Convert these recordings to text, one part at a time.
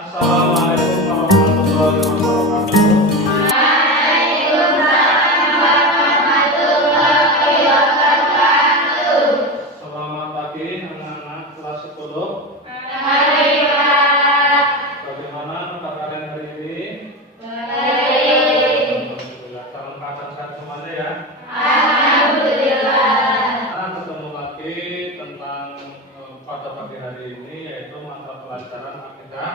Assalamualaikum warahmatullahi wabarakatuh. Selamat pagi anak-anak kelas 10. Hari Pak. Bagaimana kabar kalian hari ini? Baik. Alhamdulillah. Salam sehat semuanya ya. Alhamdulillah. Kita ketemu lagi tentang pada pagi hari ini yaitu mata pelajaran akidah.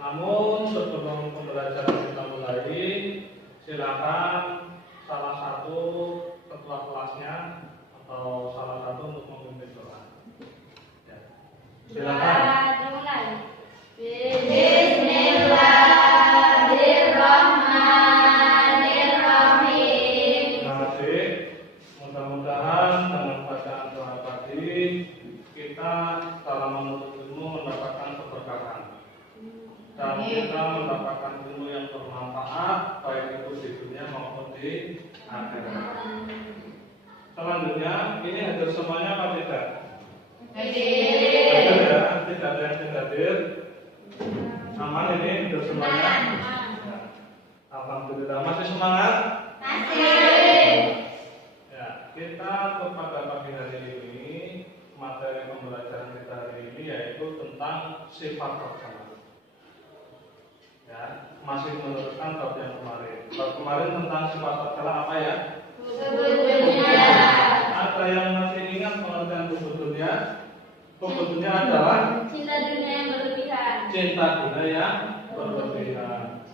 Namun sebelum pembelajaran kita mulai, silakan salah satu ketua kelasnya atau salah satu untuk memimpin doa. Ya. Silakan. Bismillahirrahmanirrahim. Terima kasih. Mudah-mudahan dengan bacaan doa tadi kita dalam menuntut ilmu mendapatkan keberkahan dan kita mendapatkan ilmu yang bermanfaat baik itu di dunia maupun di akhirat. Selanjutnya ini hadir semuanya apa tidak? Hadir ya, tidak ada yang tidak hadir. Aman ini hadir semuanya. Alhamdulillah. Masih semangat? Ya, kita pada pagi hari ini materi pembelajaran kita hari ini yaitu tentang sifat tercela. Ya, masih meneruskan bab yang kemarin. Bab kemarin tentang sifat tercela apa ya? Ada yang masih ingat pengertian hubud dunia? Hubud dunia adalah Cinta dunia yang berlebihan. cinta dunia yang berlebihan.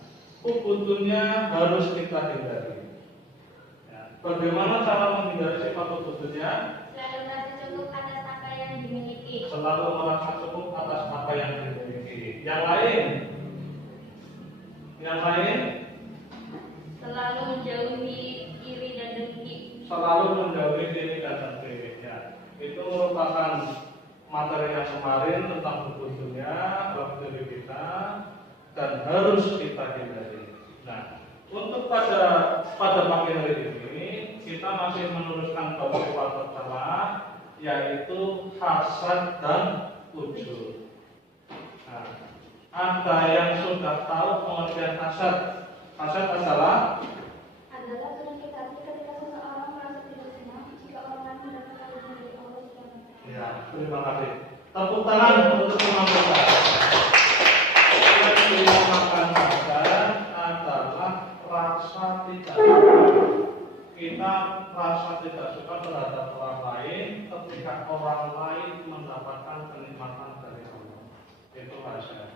Hubud dunia harus kita hindari. Ya, bagaimana cara menghindari sifat hubud dunia? Selalu merasa cukup atas apa yang dimiliki. Selalu merasa cukup atas apa yang dimiliki. Yang lain? Yang lain? Selalu menjauhi iri dan dengki. Selalu menjauhi diri dan dengki. Ya, itu merupakan materi yang kemarin tentang hubud dunia dalam diri kita dan harus kita hindari. Nah, untuk pada pagi hari ini kita masih meneruskan bab sifat tercela yaitu hasad dan ujub. Nah, ada yang sudah tahu pengertian hasad? Hasad adalah Sakit hati ketika seseorang merasa tidak senang jika orang lain mendapatkan rezeki dari Allah Subhanahu wa Ta'ala. ya, terima kasih. Tepuk tangan untuk teman kita. Yang dinamakan hasad adalah rasa tidak suka. Kita rasa tidak suka terhadap orang lain ketika orang lain mendapatkan kenikmatan dari Allah. Itu hasad.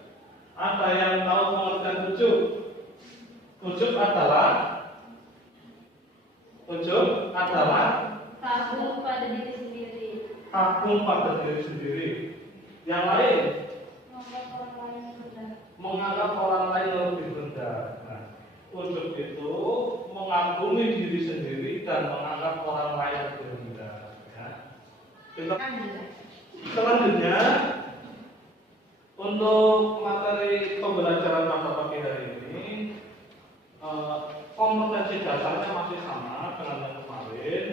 Ada yang tahu pengertian ujub? Ujub adalah Kagum pada diri sendiri. kagum pada diri sendiri. Yang lain Menganggap orang lain rendah. menganggap orang lain lebih rendah. Nah, ujub itu mengagumi diri sendiri dan menganggap orang lain lebih rendah. Ya. Selanjutnya untuk materi pembelajaran pada pagi hari ini kompetensi dasarnya masih sama dengan yang kemarin.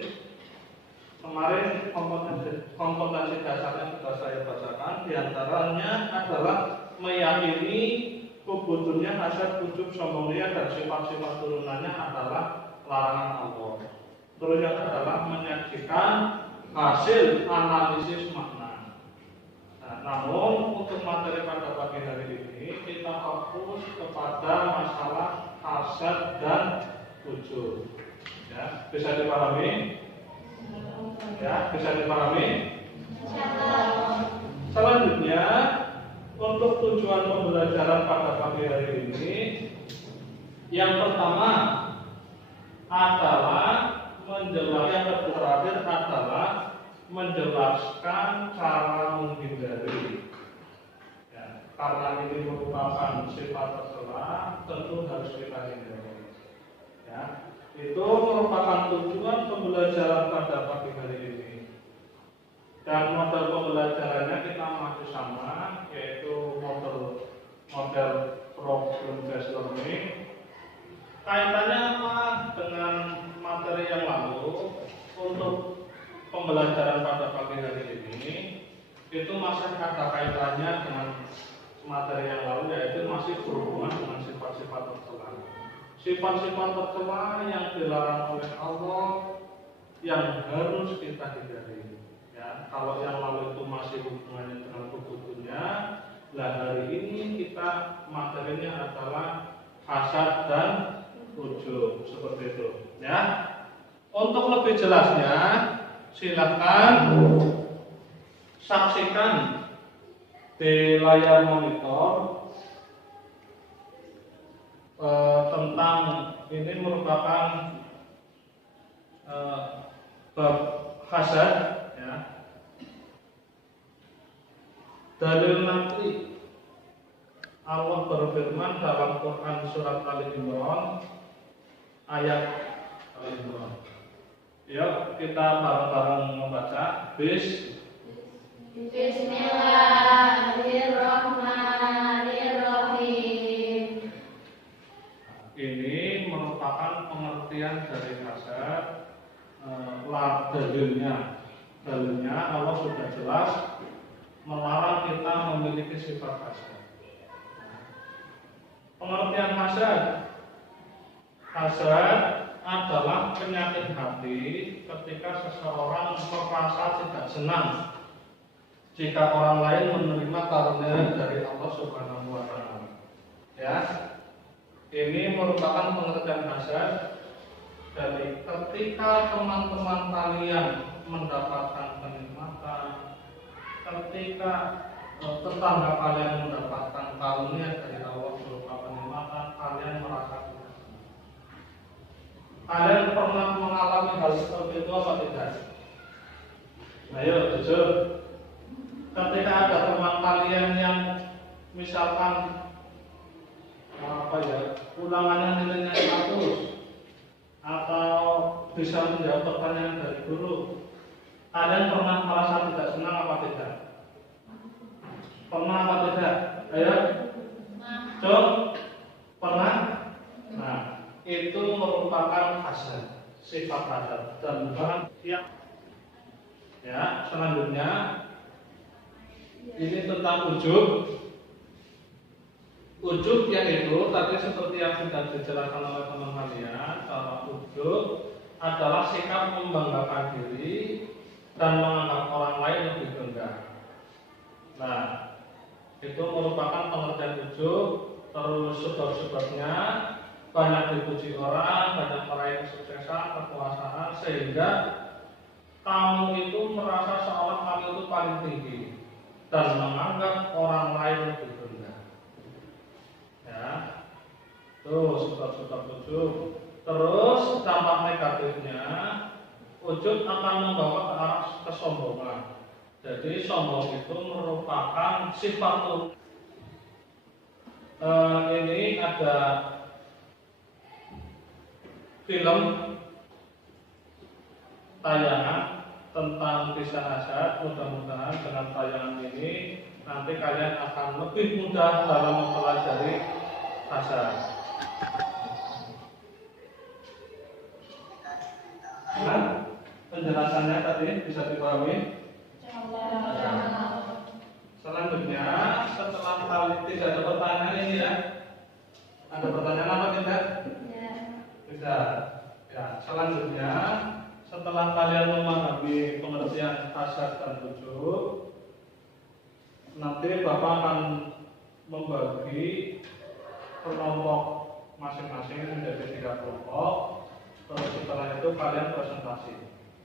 Kemarin kompetensi dasarnya sudah saya bacakan. Di antaranya adalah meyakini hubud dunia, hasad, ujub, sombong ria dan sifat-sifat turunannya adalah larangan Allah. Terus yang adalah menyajikan hasil analisis makna. Nah, namun untuk materi pada pagi hari ini kita fokus kepada masalah hasad dan ujub. Ya, bisa dipahami? Ya, bisa dipahami? Selanjutnya untuk tujuan pembelajaran pada pagi hari ini, yang pertama adalah yang terakhir adalah menjelaskan cara menghindari. Ya, karena ini merupakan sifat tercela, tentu harus kita hindari. Ya, itu merupakan tujuan pembelajaran pada pagi hari ini. Dan model pembelajarannya kita masih sama, yaitu model problem based learning. Kaitannya apa dengan materi yang lalu? Untuk pembelajaran pada pagi hari ini itu masih ada kaitannya dengan materi yang lalu, yaitu masih berhubungan dengan sifat-sifat tercela. Sifat-sifat tercela yang dilarang oleh Allah yang harus kita hindari. Ya, kalau yang lalu itu masih hubungannya dengan sekutunya, lah hari ini kita materinya adalah hasad dan ujub, seperti itu. Ya, untuk lebih jelasnya, silakan saksikan di layar monitor tentang ini merupakan bab hasad, ya. Dalil nanti Allah berfirman dalam Quran surat Ali Imran ayat Ali Imran. Yuk kita bareng-bareng membaca. Bismillahirrahmanirrahim. Ini merupakan pengertian dari hasad. Dalilnya Allah sudah jelas melarang kita memiliki sifat hasad. Pengertian hasad adalah penyakit hati ketika seseorang merasa tidak senang jika orang lain menerima karunia dari Allah Subhanahu wa Ta'ala. Ya, ini merupakan pengertian hasad dari ketika teman-teman kalian mendapatkan kenikmatan, ketika tetangga kalian mendapatkan karunia dari Allah berupa kenikmatan, kalian merasa tidak senang. Kalian pernah mengalami hal seperti itu apa tidak? Ayo jujur. Ketika ada teman kalian yang misalkan ulangannya nilainya 100 atau bisa menjawab pertanyaan dari guru, kalian pernah merasa tidak senang apa tidak? Pernah apa tidak? Ayo, Cok, pernah? Nah, itu merupakan hasad, sifat hasad dan bukan siap. Ya, selanjutnya ini tentang ujub. Ujub yaitu tadi seperti yang sudah dijelaskan oleh teman kalian, bahwa ujub adalah sikap membanggakan diri dan menganggap orang lain lebih rendah. Nah, itu merupakan pengertian ujub. Terus sebab-sebabnya banyak dipuji orang, banyak meraih kesuksesan, kekuasaan, sehingga kamu itu merasa seolah kamu itu paling tinggi dan menganggap orang lain lebih rendah. Ya, terus sebab-sebab ujub. Terus dampak negatifnya, ujub akan membawa ke arah kesombongan. Jadi sombong itu merupakan sifat ini ada film tayangan tentang kisah hasad. Mudah-mudahan dengan tayangan ini nanti kalian akan lebih mudah dalam mempelajari hasad. Nah, penjelasannya tadi bisa dipahami? Selanjutnya, setelah kali tidak ada pertanyaan ini ya. Ada pertanyaan apa tidak? Tidak. Ya, selanjutnya setelah kalian memahami pengertian hasad dan ujub, nanti Bapak akan membagi kelompok masing-masing menjadi 3 kelompok. Terus setelah itu kalian presentasi.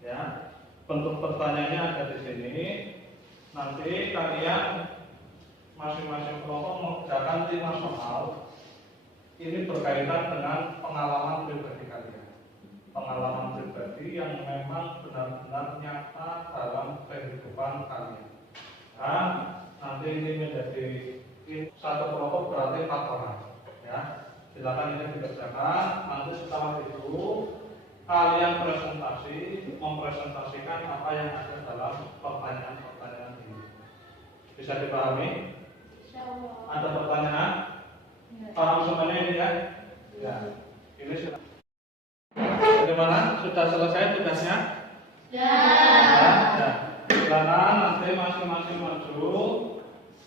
Ya, bentuk pertanyaannya ada di sini. Nanti kalian masing-masing kelompok mengerjakan 5 soal. Ini berkaitan dengan pengalaman pribadi kalian. Pengalaman pribadi yang memang benar-benar nyata dalam kehidupan kalian. Nah, nanti ini menjadi satu kelompok berarti 4 orang. Ya, silakan ini dikerjakan. Nanti setelah itu kalian mempresentasikan apa yang ada dalam pertanyaan-pertanyaan ini. Bisa dipahami? Ada pertanyaan? Paham semuanya ini ya? Ya. Ini sudah. Bagaimana? Sudah selesai tugasnya? Ya. Ya. Silakan nanti masing-masing maju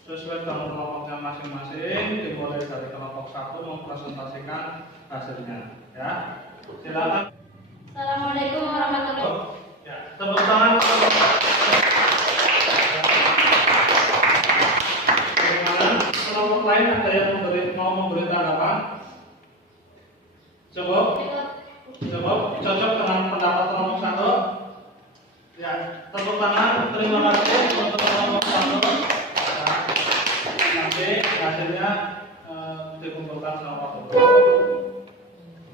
sesuai dengan kelompoknya masing-masing, dimulai dari kelompok 1 mempresentasikan hasilnya. Ya, silakan. Assalamualaikum warahmatullahi wabarakatuh. Ya, tepuk tangan. Bagaimana? Kelompok lain ada yang mau memberi tanggapan? Coba cocok dengan pendapat kelompok 1? Ya, tepuk tangan. Terima kasih untuk kelompok 1. Nanti hasilnya dikumpulkan sama Pak Guru.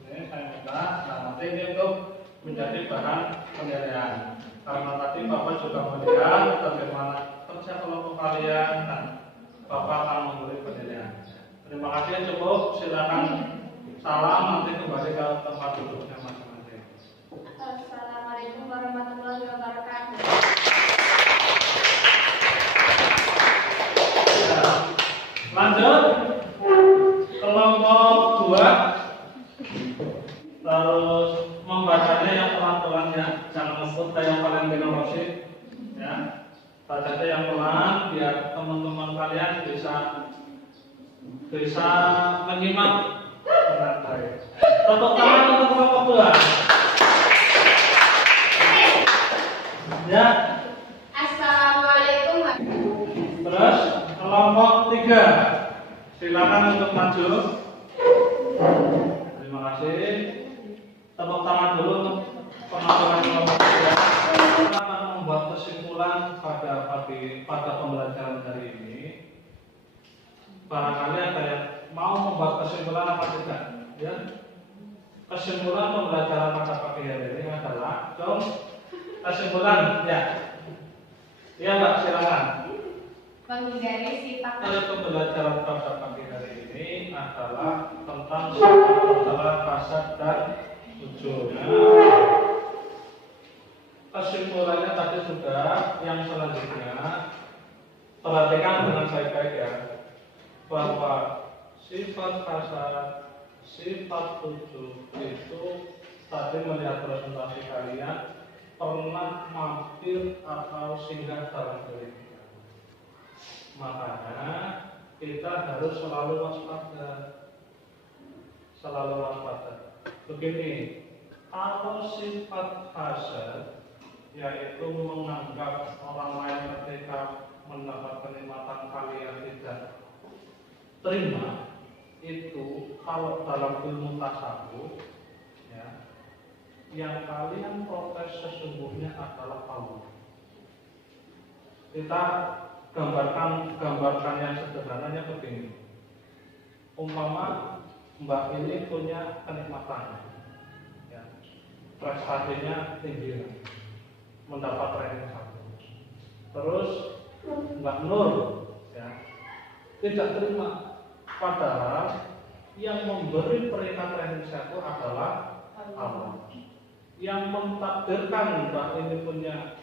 Ini saya minta, nanti ini untuk menjadi bahan penilaian. Karena tadi Bapak juga melihat bagaimana kerja kelompok kalian, dan Bapak akan memberi penilaian. Terima kasih, cukup. Silakan salam, nanti kembali ke tempat duduknya masing-masing. Assalamualaikum warahmatullahi wabarakatuh. Ya. Lanjut kelompok 2, terus membacanya yang pelan-pelan ya, jangan ngebut kayak Valentino Rossi ya. Bacanya yang pelan biar teman-teman kalian bisa menyimak dengan baik. Tepuk tangan untuk kelompok 2. Ya. Assalamualaikum. Terus kelompok 3, silakan untuk maju. Terima kasih. Tepuk tangan dulu untuk penonton kelompok 3. Kita akan membuat kesimpulan pada pembelajaran hari ini. Barangkali ada yang mau membuat kesimpulan apa tidak? Ya. Kesimpulan pembelajaran pada pagi hari ini adalah, kesimpulan ya. Ya Mbak, silakan. Menghindari sifat Pembelajaran pada pagi hari ini adalah tentang sifat kasar dan ujung. Kesimpulannya tadi sudah. Yang selanjutnya perhatikan dengan baik-baik ya, bahwa sifat kasar, sifat ujung itu tadi melihat presentasi kalian pernah mampir atau singgah dalam diri. Makanya kita harus selalu waspada. Begini, kalau sifat hasad, yaitu menganggap orang lain ketika mendapat kenikmatan kalian tidak terima, itu kalau dalam ilmu tasawuf ya, yang kalian protes sesungguhnya adalah Allah. Kita gambarkan yang sederhananya begini. Umpama Mbak ini punya kenikmatan ya, prestasinya tinggi, mendapat ranking 1. Terus Mbak Nur ya, tidak terima, padahal yang memberi peringkat ranking 1 adalah Allah. Yang mentakdirkan Mbak ini punya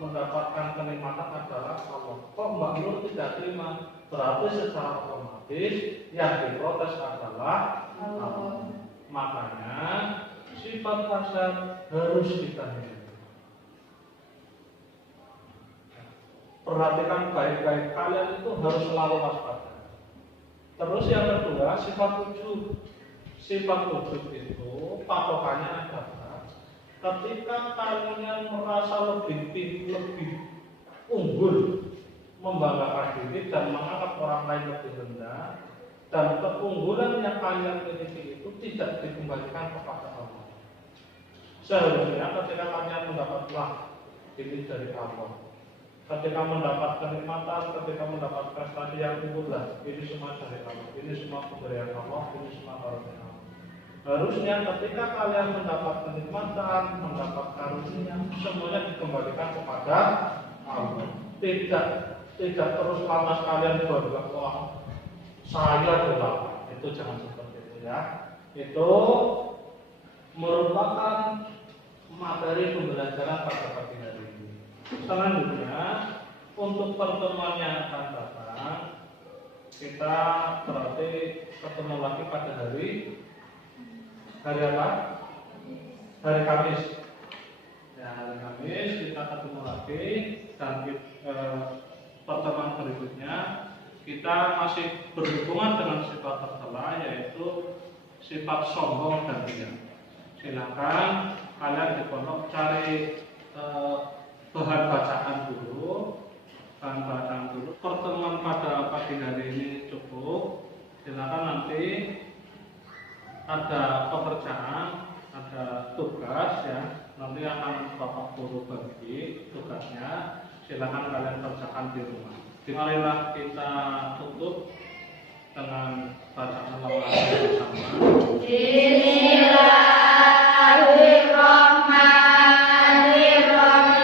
mendapatkan kenikmatan adalah Allah. Kok Mbak Nur tidak terima? Berarti secara otomatis yang diprotes adalah Allah. Makanya sifat hasad harus kita hindari. Perhatikan baik-baik, kalian itu harus selalu waspada. Terus yang kedua, sifat ujub. Sifat ujub itu patokannya adalah ketika kalian merasa lebih unggul, membanggakan diri dan menganggap orang lain lebih rendah, dan keunggulan yang kalian miliki itu tidak dikembalikan kepada Allah. Seharusnya ketika kalian mendapatlah ini dari Allah, ketika mendapat kenikmatan, ketika mendapat prestasi yang unggul, ini semua dari Allah, ini semua pemberian Allah, ini semua karunia Allah. Harusnya ketika kalian mendapat kenikmatan, mendapat karunia, semuanya dikembalikan kepada Allah. Tidak terus lantas kalian berbuat, wah saya adalah, itu jangan seperti itu ya. Itu merupakan materi pembelajaran pada pagi hari ini. Selanjutnya untuk pertemuan yang akan datang, kita berarti ketemu lagi pada hari apa? Hari Kamis. Ya, hari Kamis kita ketemu lagi dan pertemuan berikutnya kita masih berhubungan dengan sifat tercela, yaitu sifat sombong dan riya. Silakan kalian di pondok cari bahan bacaan dulu. Pertemuan pada pagi hari ini cukup. Silakan nanti ada pekerjaan, ada tugas ya. Nanti akan Bapak Guru bagi tugasnya. Silakan kalian kerjakan di rumah. Marilah kita